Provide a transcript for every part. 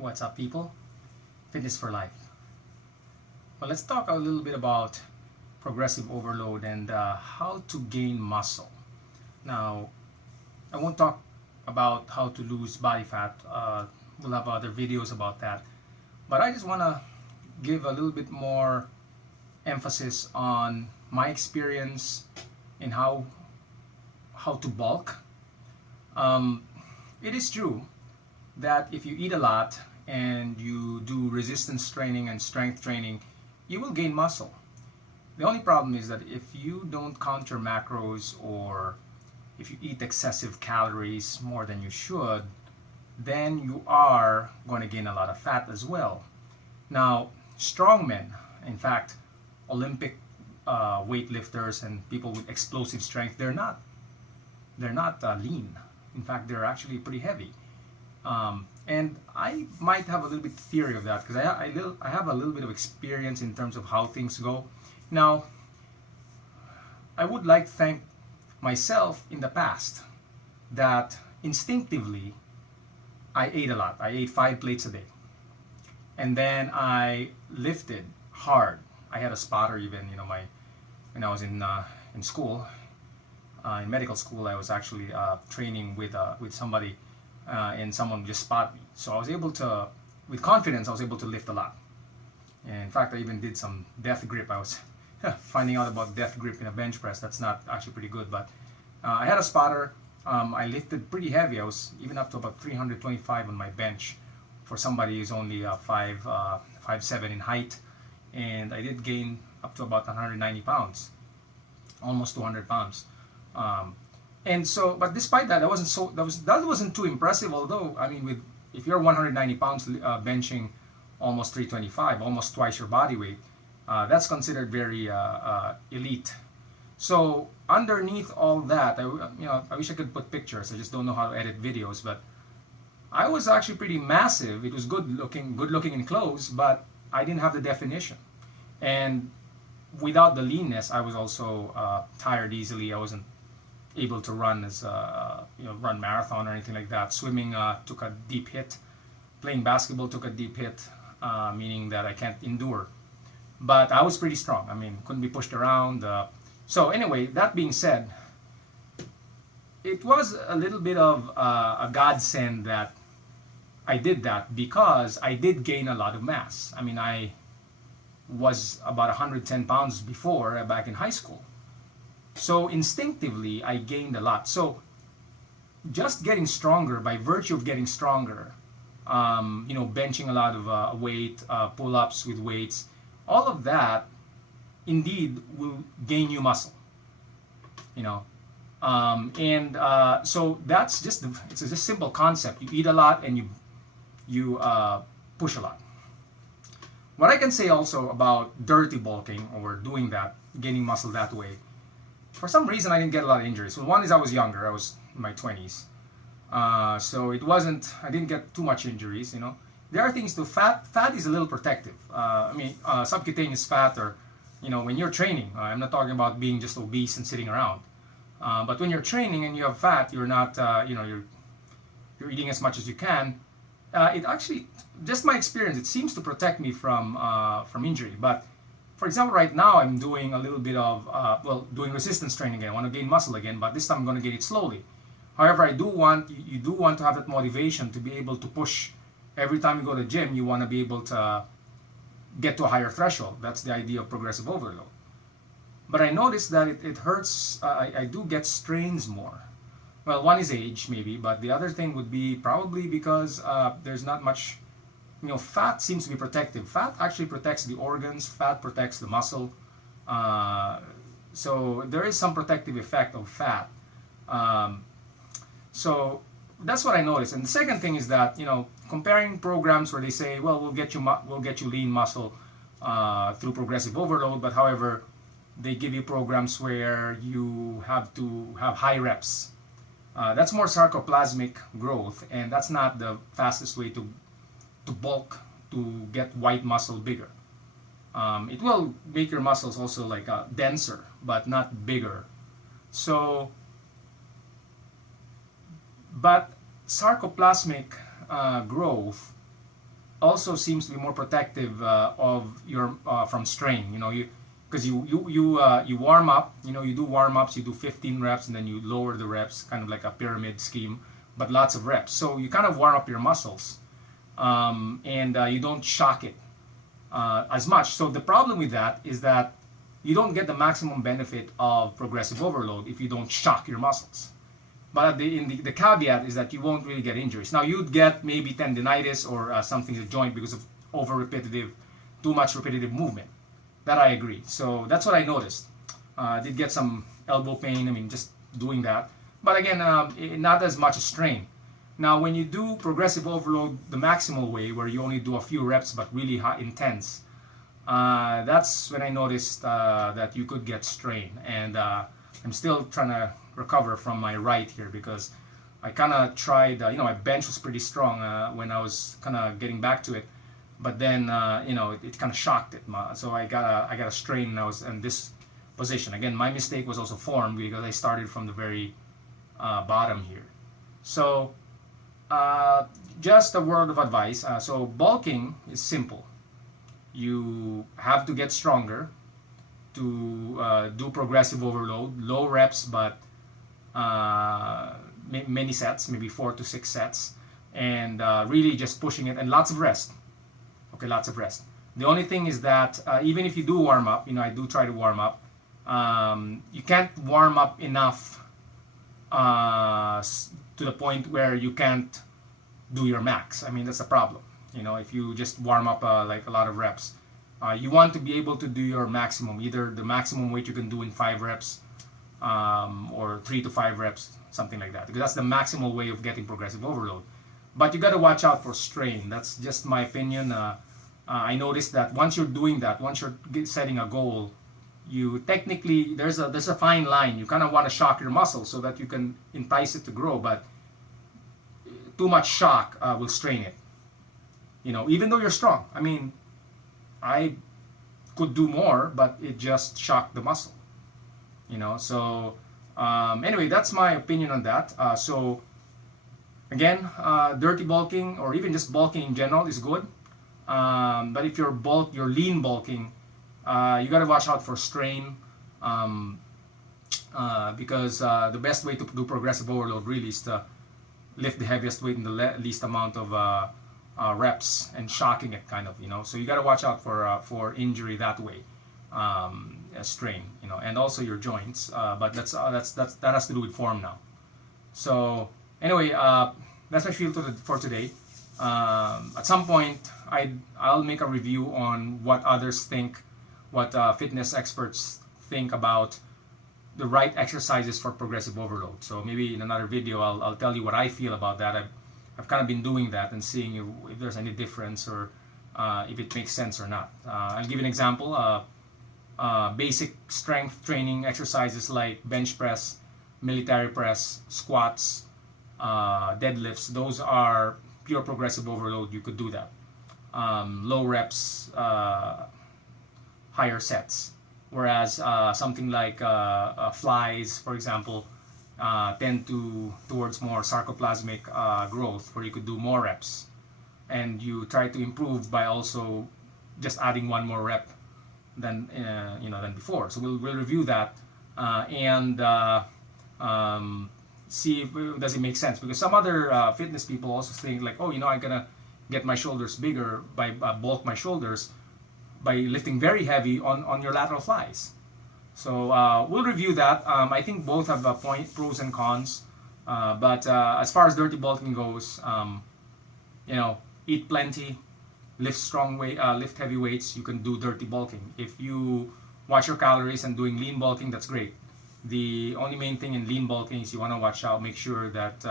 What's up, people? Fitness for life. Well, let's talk a little bit about progressive overload and how to gain muscle. Now, I won't talk about how to lose body fat. We'll have other videos about that. But I just want to give a little bit more emphasis on my experience in how to bulk. Um, it is true that if you eat a lot and you do resistance training and strength training, you will gain muscle. The only problem is that if you don't count your macros, or if you eat excessive calories more than you should, then you are going to gain a lot of fat as well. Now, strongmen, in fact, Olympic weightlifters and people with explosive strength, they're not lean. In fact, they're actually pretty heavy. And I might have a little bit theory of that because I have a little bit of experience in terms of how things go. Now, I would like to thank myself in the past that instinctively I ate a lot. I ate 5 plates a day. And then I lifted hard. I had a spotter even, when I was in school, in medical school. I was actually training with somebody, and someone just spotted me. So I was able to, with confidence, I was able to lift a lot. And in fact, I even did some death grip. I was finding out about death grip in a bench press. That's not actually pretty good, but I had a spotter. I lifted pretty heavy. I was even up to about 325 on my bench for somebody who's only 5'7" in height, and I did gain up to about 190 pounds, almost 200 pounds. And so, but despite that, that wasn't too impressive. Although, I mean, if you're 190 pounds benching almost 325, almost twice your body weight, that's considered very elite. So underneath all that, I wish I could put pictures. I just don't know how to edit videos, but I was actually pretty massive. It was good looking in clothes, but I didn't have the definition. And without the leanness, I was also tired easily. I wasn't able to run run marathon or anything like that. Swimming took a deep hit. Playing basketball took a deep hit, meaning that I can't endure. But I was pretty strong. I mean, couldn't be pushed around. So anyway, that being said, it was a little bit of a godsend that I did that, because I did gain a lot of mass. I mean, I was about 110 pounds before, back in high school. So instinctively, I gained a lot. So just getting stronger, by virtue of getting stronger, benching a lot of weight, pull-ups with weights, all of that indeed will gain you muscle. So that's it's a simple concept. You eat a lot and you push a lot. What I can say also about dirty bulking, or doing that, gaining muscle that way, for some reason I didn't get a lot of injuries. Well, one is I was younger. I was in my 20s. So I didn't get too much injuries. There are things to fat. Fat is a little protective. Subcutaneous fat, or, when you're training, I'm not talking about being just obese and sitting around. But when you're training and you have fat, you're not, you're eating as much as you can. It actually, just my experience, it seems to protect me from injury. But for example, right now I'm doing a little bit of, doing resistance training again. I want to gain muscle again, but this time I'm going to get it slowly. However, you do want to have that motivation to be able to push. Every time you go to the gym, you want to be able to get to a higher threshold. That's the idea of progressive overload. But I noticed that it hurts. I do get strains more. Well, one is age, maybe, but the other thing would be probably because there's not much, fat seems to be protective. Fat actually protects the organs. Fat protects the muscle. So there is some protective effect of fat. So that's what I noticed. And the second thing is that, comparing programs where they say, well, we'll get you lean muscle through progressive overload, but however, they give you programs where you have to have high reps. That's more sarcoplasmic growth, and that's not the fastest way to bulk, to get white muscle bigger. It will make your muscles also like denser, but not bigger. So, but sarcoplasmic growth also seems to be more protective of your from strain. Because you warm up. You do warm ups. You do 15 reps, and then you lower the reps, kind of like a pyramid scheme, but lots of reps. So you kind of warm up your muscles, and you don't shock it as much. So the problem with that is that you don't get the maximum benefit of progressive overload if you don't shock your muscles. But the caveat is that you won't really get injuries. Now you'd get maybe tendinitis or something in the joint because of too much repetitive movement. That I agree. So that's what I noticed. I did get some elbow pain. I mean, just doing that. But again, not as much as strain. Now, when you do progressive overload the maximal way, where you only do a few reps but really high intense, that's when I noticed that you could get strain. And I'm still trying to recover from my right here because I kind of tried. My bench was pretty strong when I was kind of getting back to it, but then it kind of shocked it. So I got a strain, and I was in this position again. My mistake was also formed because I started from the very bottom here. So just a word of advice. So bulking is simple. You have to get stronger to do progressive overload, low reps, but many sets, maybe 4 to 6 sets, and really just pushing it, and lots of rest. Okay, lots of rest. The only thing is that even if you do warm up, I do try to warm up, you can't warm up enough to the point where you can't do your max. I mean, that's a problem. If you just warm up like a lot of reps, you want to be able to do your maximum, either the maximum weight you can do in 5 reps or 3 to 5 reps, something like that, because that's the maximal way of getting progressive overload. But you got to watch out for strain. That's just my opinion. I noticed that once you're doing that, once you're setting a goal, you technically, there's a fine line. You kind of want to shock your muscle so that you can entice it to grow, but too much shock will strain it. Even though you're strong. I mean, I could do more, but it just shocked the muscle. So anyway, that's my opinion on that. So again, dirty bulking or even just bulking in general is good. But if you're lean bulking, you got to watch out for strain, because the best way to do progressive overload really is to lift the heaviest weight in the least amount of reps and shocking it, kind of. So you got to watch out for injury that way, strain, and also your joints. But that has to do with form now. So anyway, that's my feel for today. At some point, I'll make a review on what others think, what fitness experts think about the right exercises for progressive overload. So maybe in another video, I'll tell you what I feel about that. I've kind of been doing that and seeing if there's any difference or if it makes sense or not. I'll give you an example. Basic strength training exercises like bench press, military press, squats, deadlifts, those are pure progressive overload. You could do that. Low reps, higher sets. Whereas something like flies, for example, tend towards more sarcoplasmic growth, where you could do more reps, and you try to improve by also just adding one more rep than before. So we'll review that and see if does it make sense, because some other fitness people also think like, I'm gonna get my shoulders bigger by bulk my shoulders by lifting very heavy on your lateral flies. So we'll review that. I think both have pros and cons. But as far as dirty bulking goes, eat plenty, lift heavy weights. You can do dirty bulking. If you watch your calories and doing lean bulking, that's great. The only main thing in lean bulking is you want to watch out, make sure that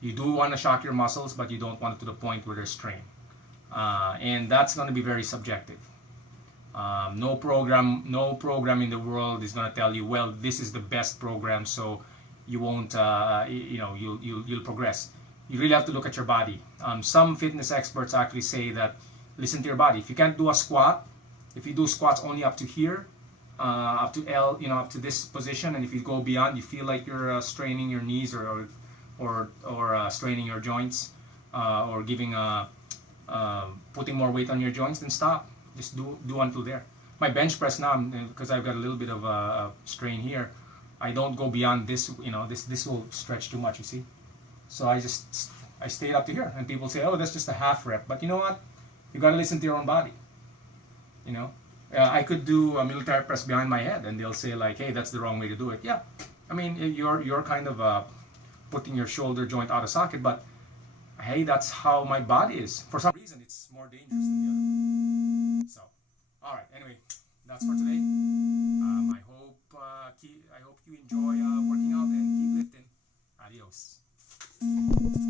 you do want to shock your muscles, but you don't want it to the point where there's strain. And that's going to be very subjective. No program in the world is going to tell you, well, this is the best program, so you won't, you'll progress. You really have to look at your body. Some fitness experts actually say that listen to your body. If you can't do a squat, if you do squats only up to here, up to up to this position, and if you go beyond, you feel like you're straining your knees or straining your joints, or giving putting more weight on your joints, then stop. Just do until there. My bench press now, because I've got a little bit of a strain here, I don't go beyond this. You know, this will stretch too much. You see, so I stayed up to here, and people say, oh, that's just a half rep. But you know what? You got to listen to your own body. You know, I could do a military press behind my head, and they'll say like, hey, that's the wrong way to do it. Yeah, I mean, you're kind of putting your shoulder joint out of socket, but hey, that's how my body is. For some reason, it's more dangerous than the other. So, all right. Anyway, that's for today. I hope you enjoy working out and keep lifting. Adios.